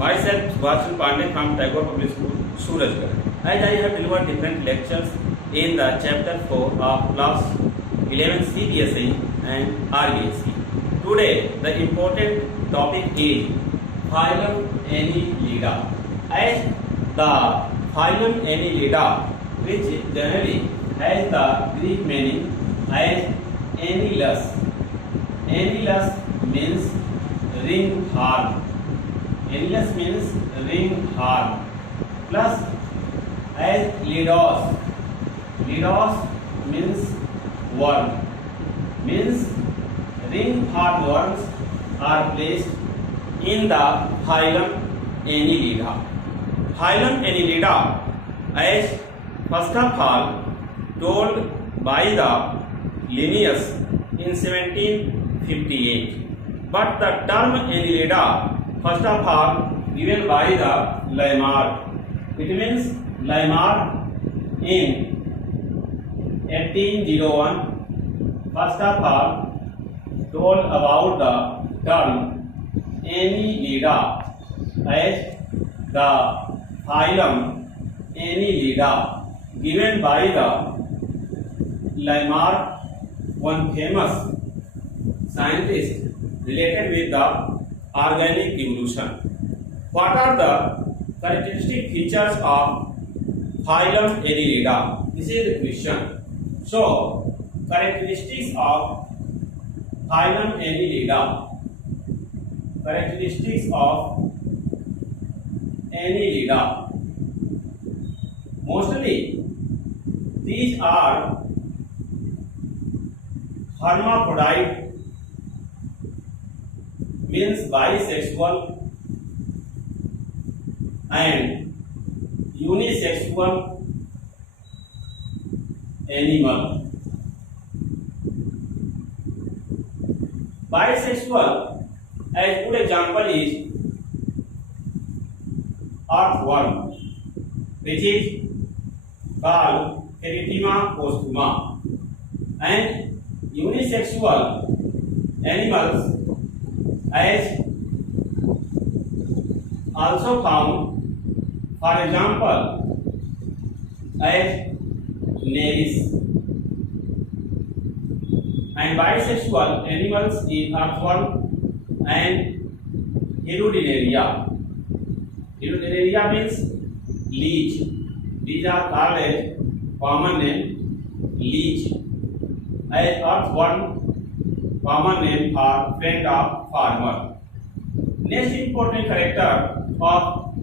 Myself Subhash Pandey from Tagore Public School, Surajgarh. As I have delivered different lectures in the chapter 4 of class 11 CBSE and RBSE. Today the important topic is phylum Annelida. As the phylum Annelida, which generally has the Greek meaning as annulus. Annulus means ring horn. Annulus means ring horn. Plus as lidos. Lidos means worm. Means ring horn worms are placed in the phylum Annelida. Phylum Annelida, as first of all told by the Linnaeus in 1758. But the term Annelida first of all given by the Lamarck. It means Lamarck in 1801 first of all told about the term Annelida as the phylum Annelida given by the Lamarck, one famous scientist related with the organic evolution. What are the characteristic features of phylum Annelida? This is the question. So, characteristics of phylum Annelida. Characteristics of Annelida. Mostly, these are hermaphrodite, means bisexual, and unisexual animal. Bisexual, as good example is earthworm, which is called Erythema posthuma, and unisexual animals as also found, for example, as Nereis. And bisexual animals is earthworm and Hirudinaria. Hirudinaria means leech. These are called as common name leech. As earthworm, common name for friend of farmer. Next important character of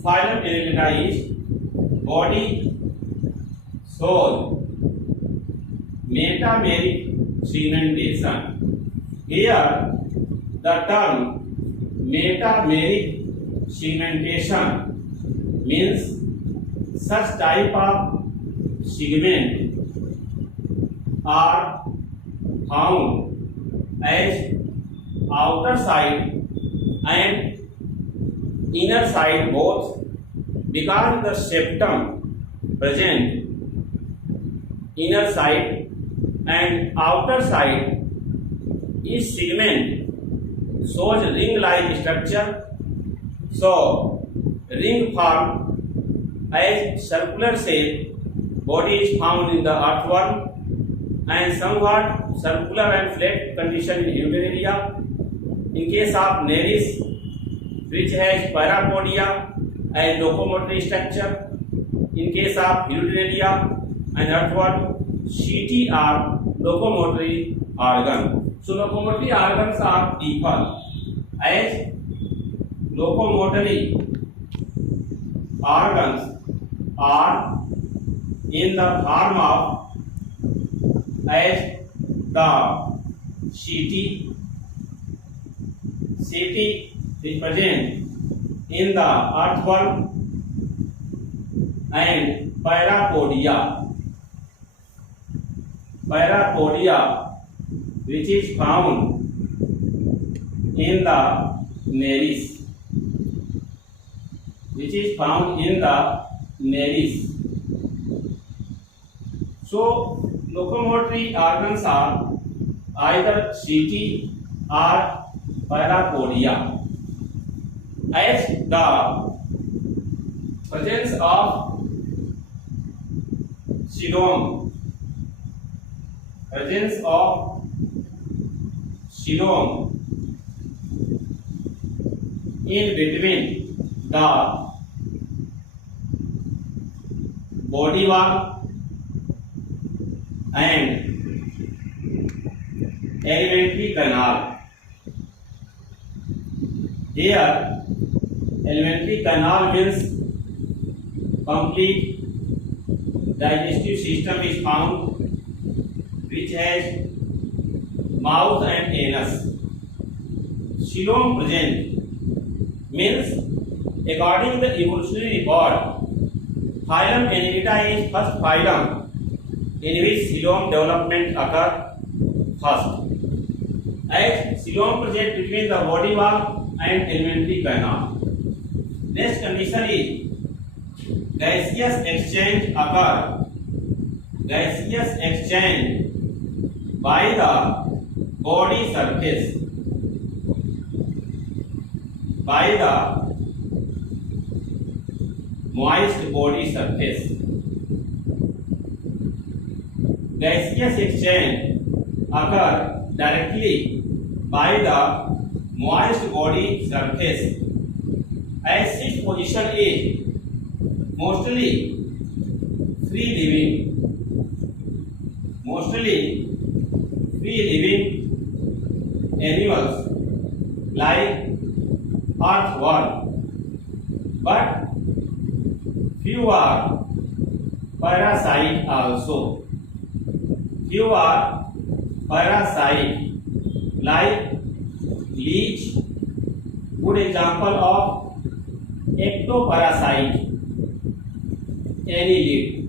phylum Annelida is body shows metameric segmentation. Here the term metameric segmentation means such type of segment are found as outer side and inner side both, because the septum present inner side and outer side each segment shows ring-like structure. So ring form as circular shape body is found in the earthworm, and somewhat circular and flat condition in Hirudinaria. In case of Nereis, which has parapodia and locomotory structure. In case of Hirudinaria and earthworm, CT are locomotory organ. So locomotory organs are equal, as locomotory organs are in the form of as the CT. CT is present in the earthworm and parapodia. Parapodia, which is found in the Nereis. Which is found in the Nereis. So locomotory organs are either CT or parapodia. as the presence of sebum, in between the body wall and alimentary canal. Here, alimentary canal means complete digestive system is found, which has mouth and anus. Coelom present means, according to the evolutionary report, phylum Annelida is first phylum in which coelom development occur first. As coelom present between the body wall and alimentary canal. Next condition is gaseous exchange occur. Gaseous exchange by the body surface. By the moist body surface. Gaseous exchange occur directly by the moist body surface. As its position is mostly free living animals like earthworm, but few are parasite also. Few are parasite like leech, good example of ectoparasite, annelid.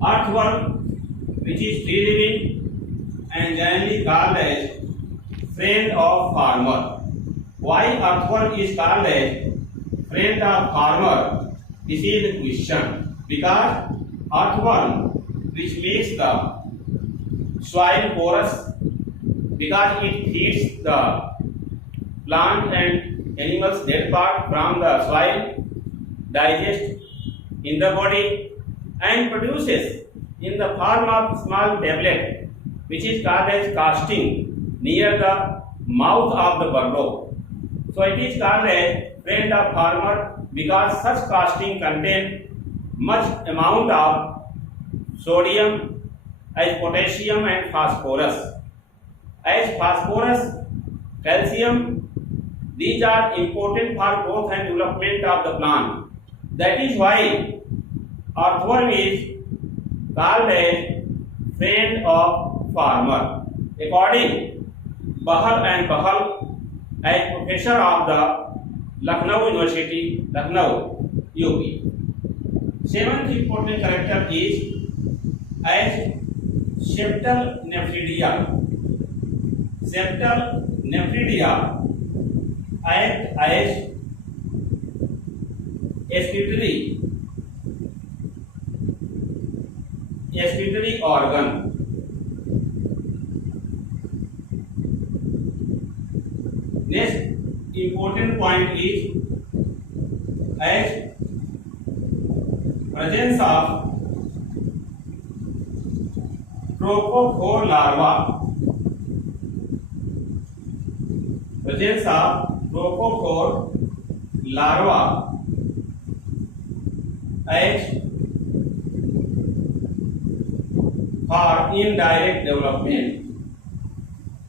Earthworm, which is free living and generally called as friend of farmer. Why earthworm is called as friend of farmer? This is the question. Because earthworm, which makes the soil porous, because it feeds the plant and animals dead part from the soil, digest in the body and produces in the form of small tablet, which is called as casting near the mouth of the burrow. So it is called a friend of farmer because such casting contain much amount of sodium, as potassium and phosphorus. As phosphorus, calcium, these are important for growth and development of the plant. That is why earthworm is called as friend of farmer. According Bahal and Bahal, as professor of the Lucknow University, Lucknow, UP. Seventh important character is as septal nephridia. Septal nephridia act as excretory organ. Next important point is as presence of trophophore larva. Presence of trophophore larva as for indirect development.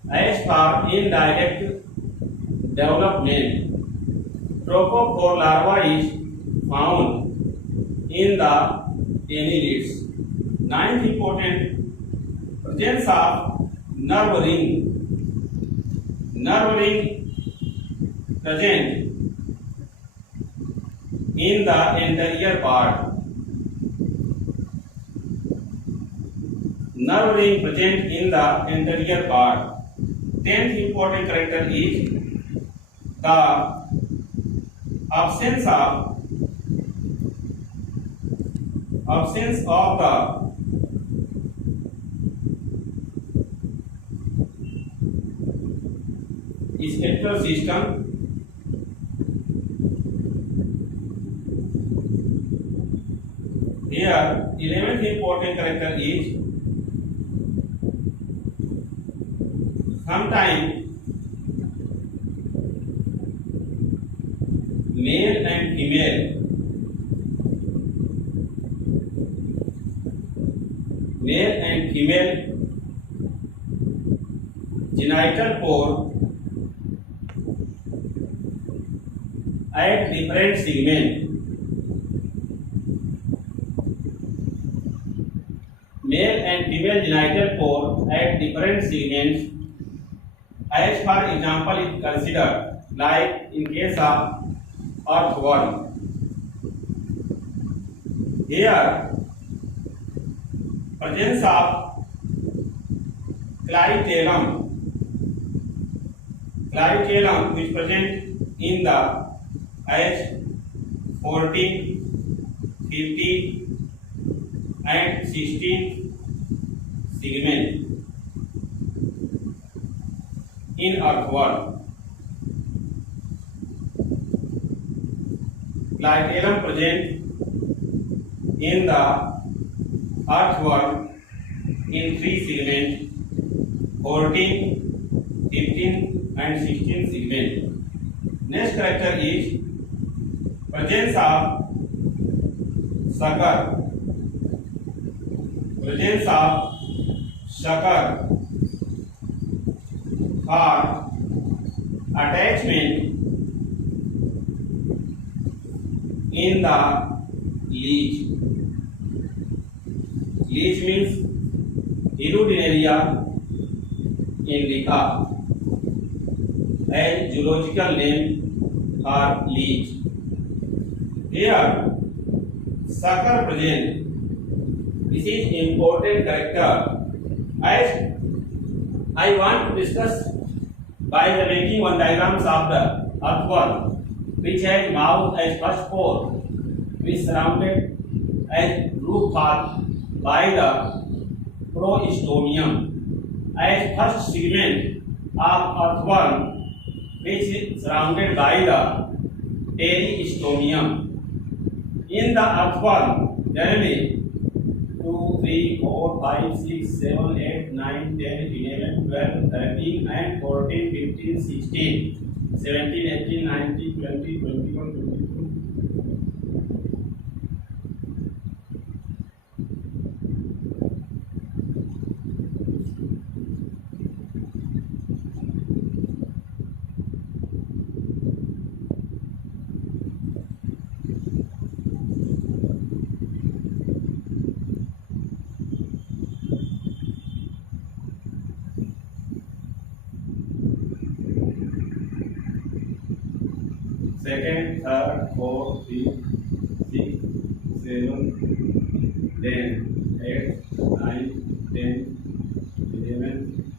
As for indirect development, trophophore larva is found in the annelids. Ninth important, presence of nerve ring. Nerve ring present in the anterior part. Nerve ring present in the anterior part. Tenth important character is the absence of the skeletal system Here, 11th important character is sometime male and female genital pore at different segment. Male and female genital pore at different segments, as for example is considered like in case of earthworm. Here, presence of clitellum which present in the as 14, 15 and 16 segment in earthworm. Clitellum present in the earthworm in 3 segments, 14, 15 and 16 segment. Next character is presence of sucker. For attachment in the leech. Leech means Hirudinaria indica, a zoological name for leech. Here, sucker present. This is important character. As I want to discuss by the making one diagrams of the earthworm, which has mouth as first pore, which surrounded as roof hole by the prostomium, as first segment of earthworm, which is surrounded by the peristomium. In the earthworm, generally 2, 3, 4, 5, 6, 7, 8, 9, 10, 11, 12, 13 and 14, 15, 16, 17, 18, 19, 20, 21, 22. Second, third, fourth, fifth, sixth, seventh, 10, 8, 9, 10, 11,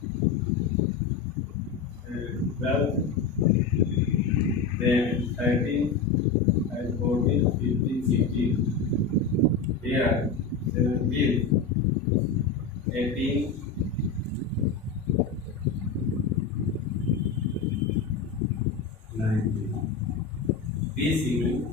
12, then 13, and 14, 15, 16. Here, 17, 18, 19. This segment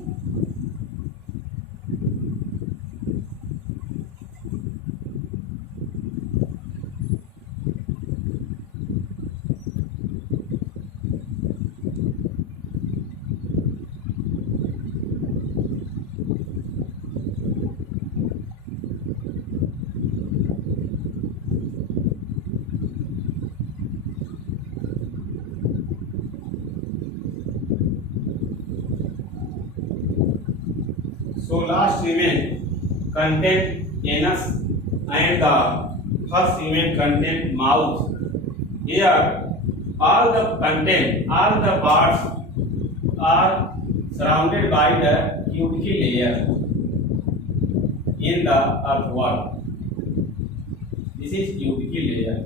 so last segment contain anus and the first segment contain mouth. Here all the parts are surrounded by the cuticle layer in the earthworm. This is cuticle layer.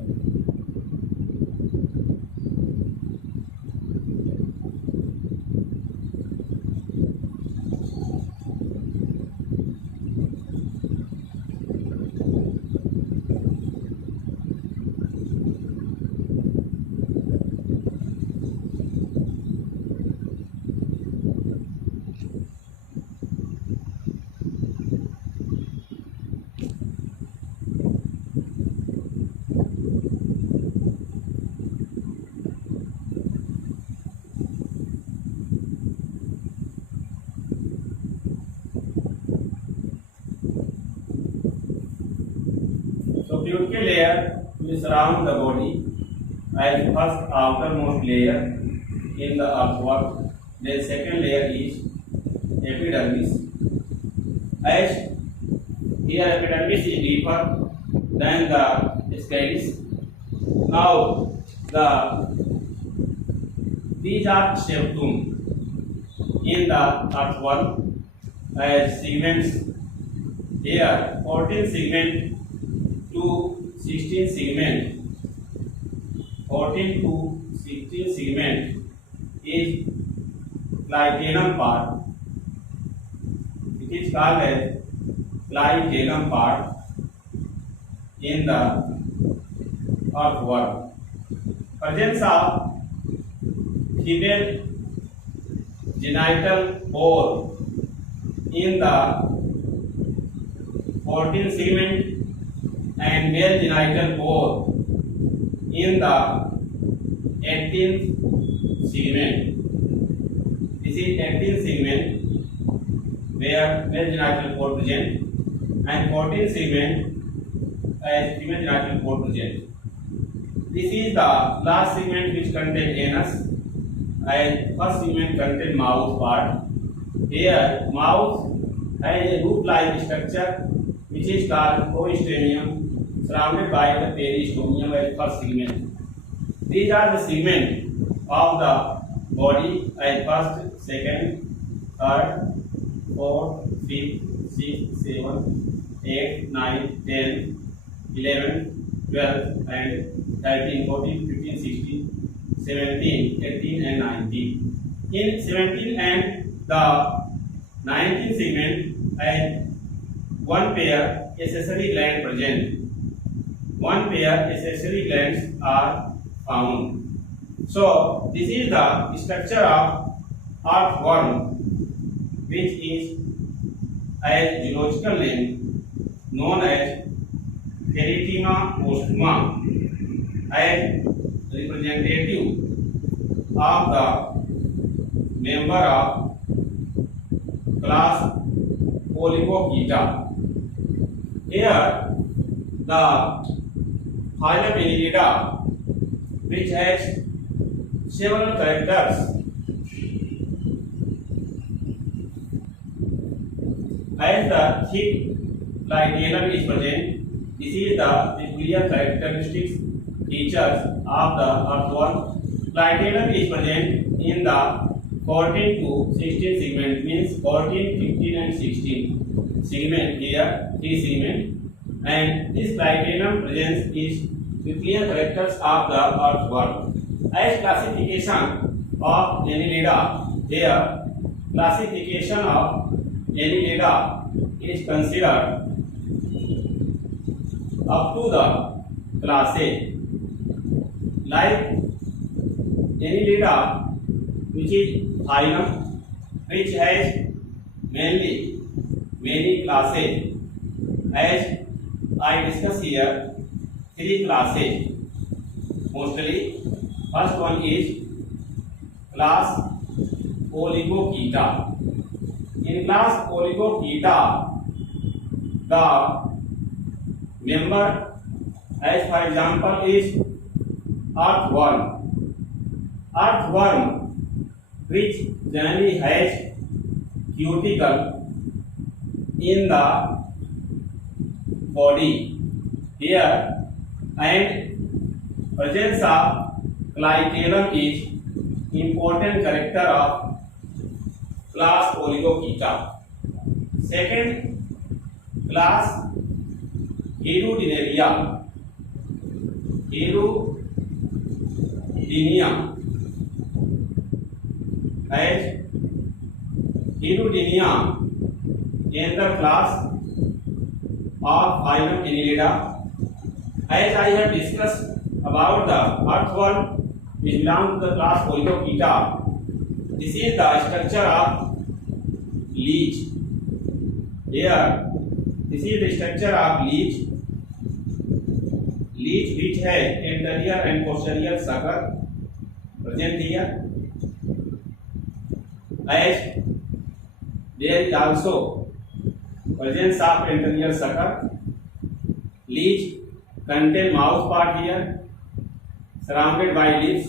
So cuticle layer will surround the body as first outermost layer in the earthwork. Then second layer is epidermis. As here epidermis is deeper than the scales. Now these are septum in the earthwork as segments. Here 14 segment to 16 segment. 14 to 16 segment is clitenum part. It is called as clitenum part in the earthwork. Presence of female genital pore in the 14 segment and male genital pore in the 18th segment. This is 18th segment where male genital pore present and 14th segment as female genital pore present. This is the last segment which contains anus and first segment contains mouth part. Here mouth has a root-like structure which is called proestonium surrounded by the peristonium as first segment. These are the segments of the body as first, second, third, fourth, fifth, sixth, seventh, eighth, ninth, 10th, 11th, 12th and 13, 14, 15, 16, 17, 18 and 19. In 17 and the 19th segment as one pair accessory gland present. One pair accessory glands are found. So this is the structure of earthworm, which is as zoological name known as Pheretima ostoma, as representative of the member of class Oligochaeta. Here the phylum Annelida, which has several characters, as the thick clitenum is present. This is the peculiar characteristics features of the earthworm. Clitenum is present in the 14 to 16 segment, means 14, 15 and 16 segment. Here 3 segment, and this clitenum presence is peculiar characters of the earthworm. As classification of Annelida, here classification of Annelida is considered up to the class A, like Annelida, which is phylum, which has mainly many classes. As I discuss here, 3 classes mostly. First one is class Oligochaeta. In class Oligochaeta, the member, as for example, is earthworm. Earthworm, which generally has cuticle in the body here, and presence of clitenum is important character of class Oligochaeta. Second class Hirudinea. As Hirudinea in the class of phylum Annelida. As I have discussed about the earthworm which belongs to the class Oligochaeta, this is the structure of leech. Here, this is the structure of leech. Leech which has anterior and posterior sucker present here. As there is also presence of anterior sucker, leech contain mouth part here, surrounded by lips,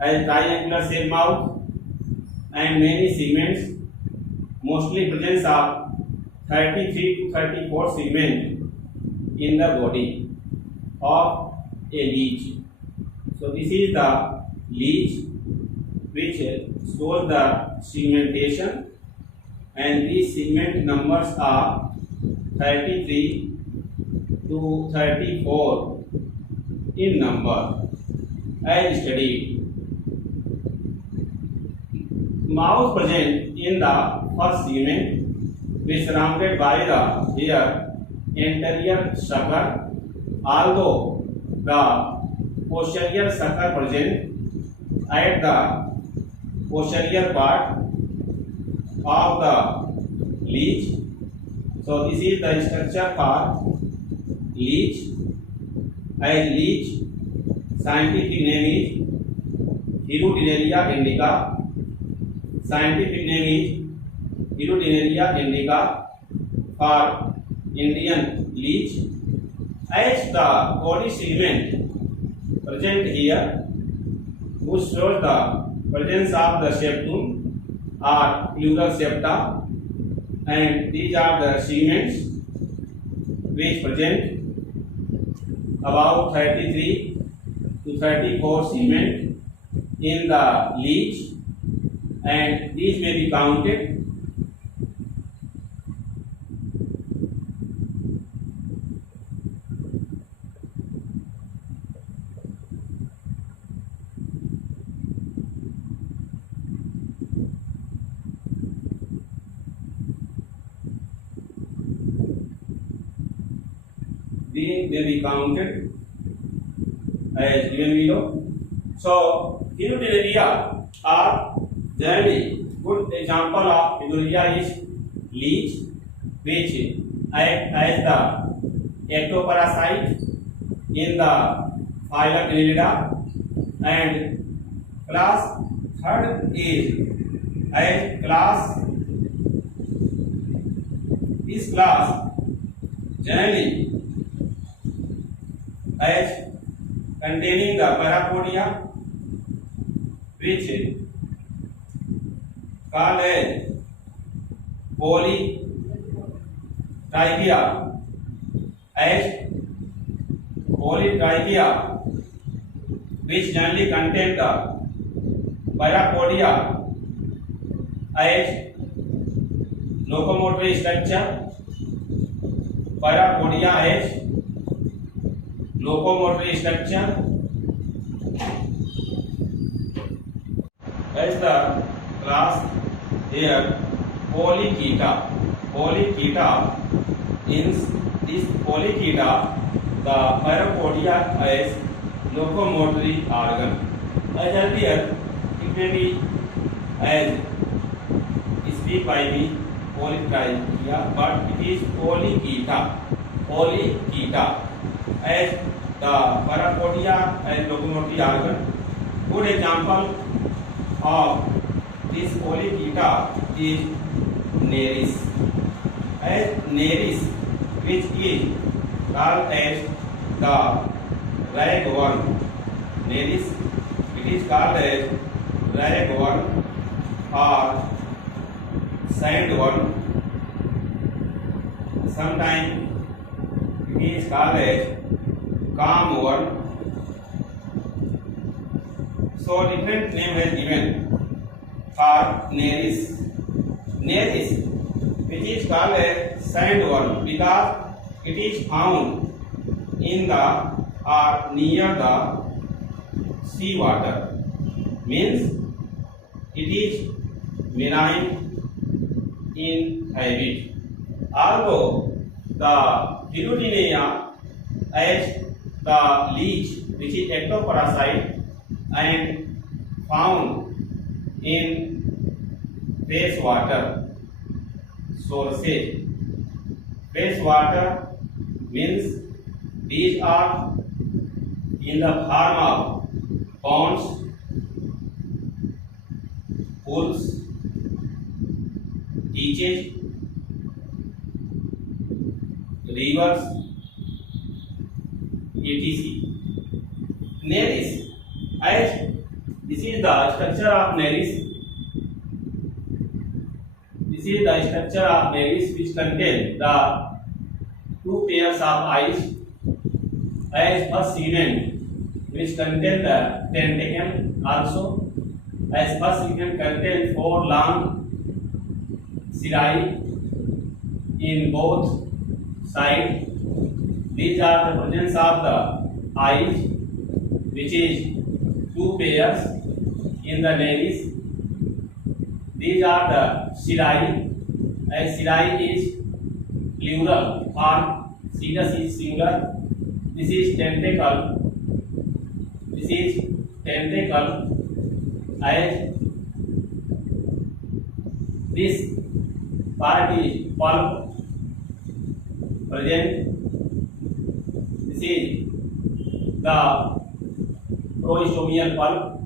as triangular shape mouth, and many segments, mostly presence of 33 to 34 segments in the body of a leech. So this is the leech which shows the segmentation, and these segment numbers are 33 to 34 in number as studied. Mouth present in the first segment, which surrounded by the here anterior sucker, although the posterior sucker present at the posterior part of the leech. So this is the structure for leech. As leech, scientific name is Hirudinella indica. Scientific name is Hirudinella indica for Indian leech. As the body segment present here, which shows the presence of the septum or pleural septa, and these are the segments which present about 33 to 34 segments in the leech, and these may be counted. These may be counted as given below. So, Hirudinella are generally good example of Hirudinella is leech, which act as the ectoparasite in the phylum Annelida, and class third is as class. This class generally as containing the parapodia, which called as polytrichia, as polytrichia, which generally contain the parapodia as locomotory structure, parapodia as locomotory structure, as the class here Polychaeta. Polychaeta means this Polychaeta, the parapodia as locomotory organ. As earlier, it may be as speak by me Polytrichia, but it is Polychaeta. Polychaeta as the parapodia and locomotory organ. Good example of this Polychaeta is Nereis. As Nereis, which is called as the ragworm. Nereis, it is called as ragworm or sandworm. Sometimes it is called as calmworm. So different name is given for Nereis. Nereis, which is called as sandworm, because it is found in the or near the sea water. Means it is marine in habit. Although the Hirudinella as the leech, which is ectoparasite and found in fresh water sources. Fresh water means these are in the form of ponds, pools, ditches, rivers, etc. Nares, as this is the structure of Nares. This is the structure of Nares which contains the two pairs of eyes, as first segment which contains the tentacle also, as first segment contains four long cilia in both sides. These are the presence of the eyes, which is two pairs in the nares. These are the cilia, as cilia is plural or cirrus is singular. This is tentacle. This is tentacle, as this part is pulp present. This is the prostomial pulp.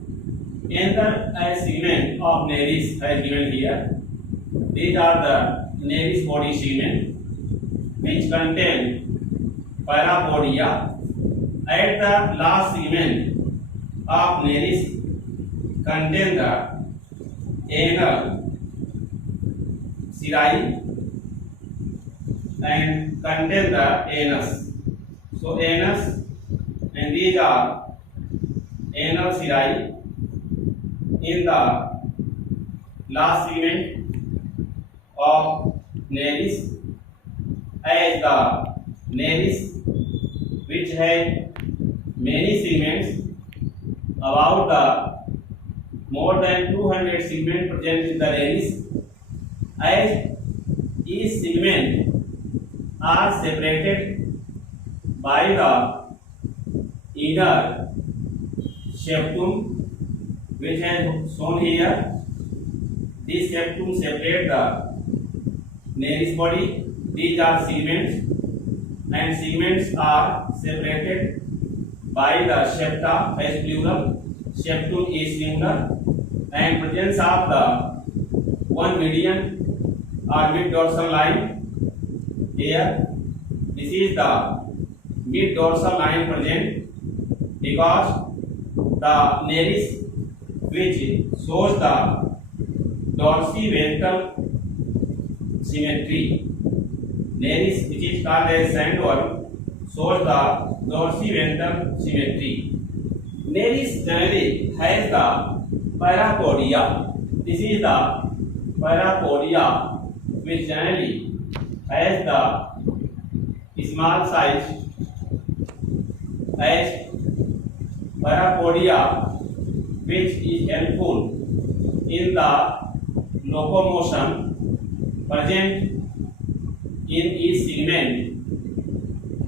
Another segment of nares as given here. These are the nares body segment which contain parapodia. At the last segment of nares contain the anal cilia and contain the anus. So anus, and these are anal cilia in the last segment of nares, as the nares which has many segments, about the more than 200 segments present in the nares, as each segment are separated by the inner septum, which is shown here. This septum separate the nares body. These are segments, and segments are separated by the septa as plural. Septum is singular, and presence of the one median or mid dorsal line here. This is the mid dorsal line present because the nares which shows the dorsiventral symmetry. Nares, which is called as sandworm, shows the dorsiventral symmetry. Nares generally has the parapodia. This is the parapodia, which generally has the small size, as parapodia which is helpful in the locomotion present in each segment.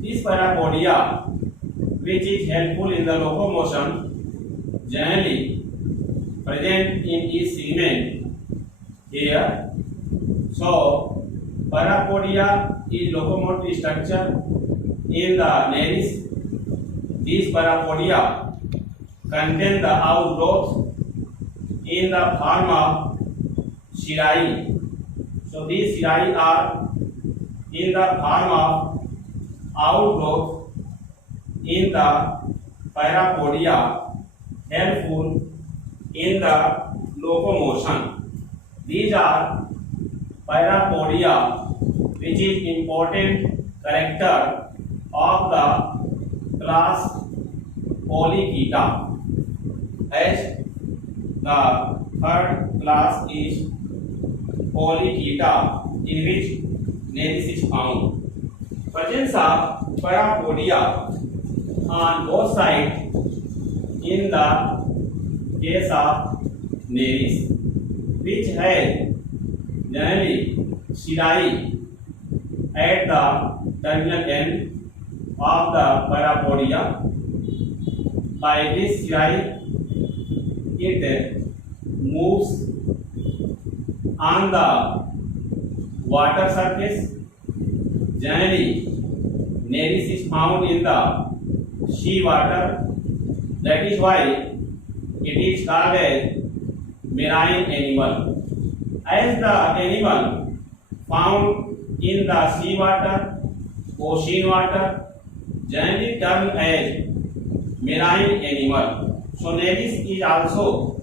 This parapodia which is helpful in the locomotion generally present in each segment here. So parapodia is locomotive structure in the nares. These parapodia contain the outgrowth in the form of cilia. So these cilia are in the form of outgrowth in the parapodia, helpful in the locomotion. These are parapodia, which is important character of the class Polychaeta, as the third class is Polychaeta, in which nares is found. Presence of parapodia on both sides in the case of nares, which has generally cilia at the terminal end of the parapodia. By this cilia, it moves on the water surface. Generally, nares is found in the sea water. That is why it is called as marine animal. As the animal found in the sea water, ocean water, generally termed as marine animal. So Nevis is also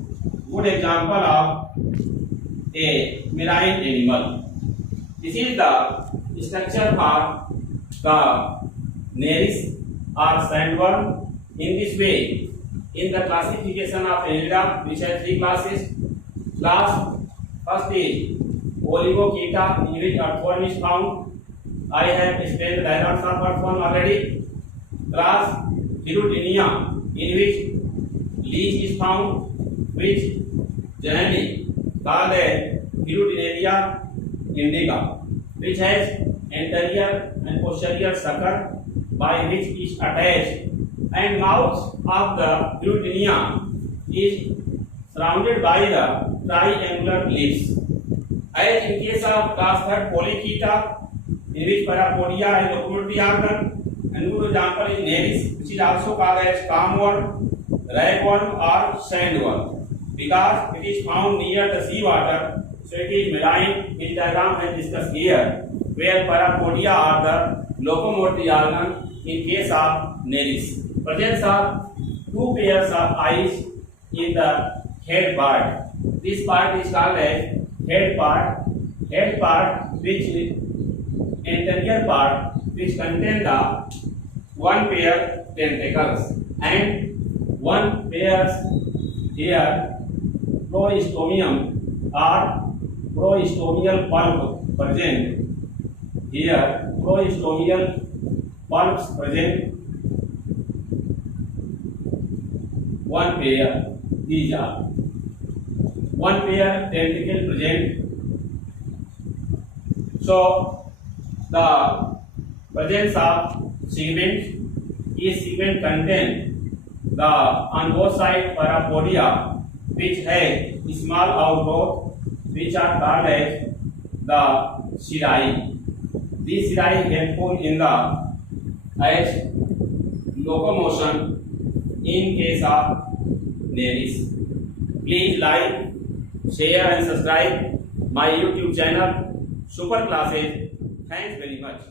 good example of a marine animal. This is the structure for the Nevis or sandworm. In this way, in the classification of Annelida, which has three classes. Class first is Oligochaeta, in which earthworm is found. I have explained the diagrams of earthworm already. Class Hirutinia, in which leech is found, which generally called as Hirutineria indica, which has anterior and posterior sucker by which is attached, and mouth of the Hirutinia is surrounded by the triangular lips. As in case of class third Polychaeta, in which parapodia is locomotory organ. And good example is Nevis, which is also called as calmworm, ragworm or sandworm, because it is found near the sea water. So it is marine. In diagram I discussed here, where parapodia are the locomotory organ in case of Nevis. Presence of two pairs of eyes in the head part. This part is called as head part. Head part, which anterior part, which contain the one pair tentacles and one pairs here prostomium or prostomial pulp present. Here prostomial pulps present, one pair. These are one pair tentacle present. So the presence of segment, each segment contain the on both sides parapodia, which have small outgrowth, which are called as the cirri. These cirri helpful in the as locomotion in case of Nevis. Please like, share and subscribe my YouTube channel Super Classes. Thanks very much.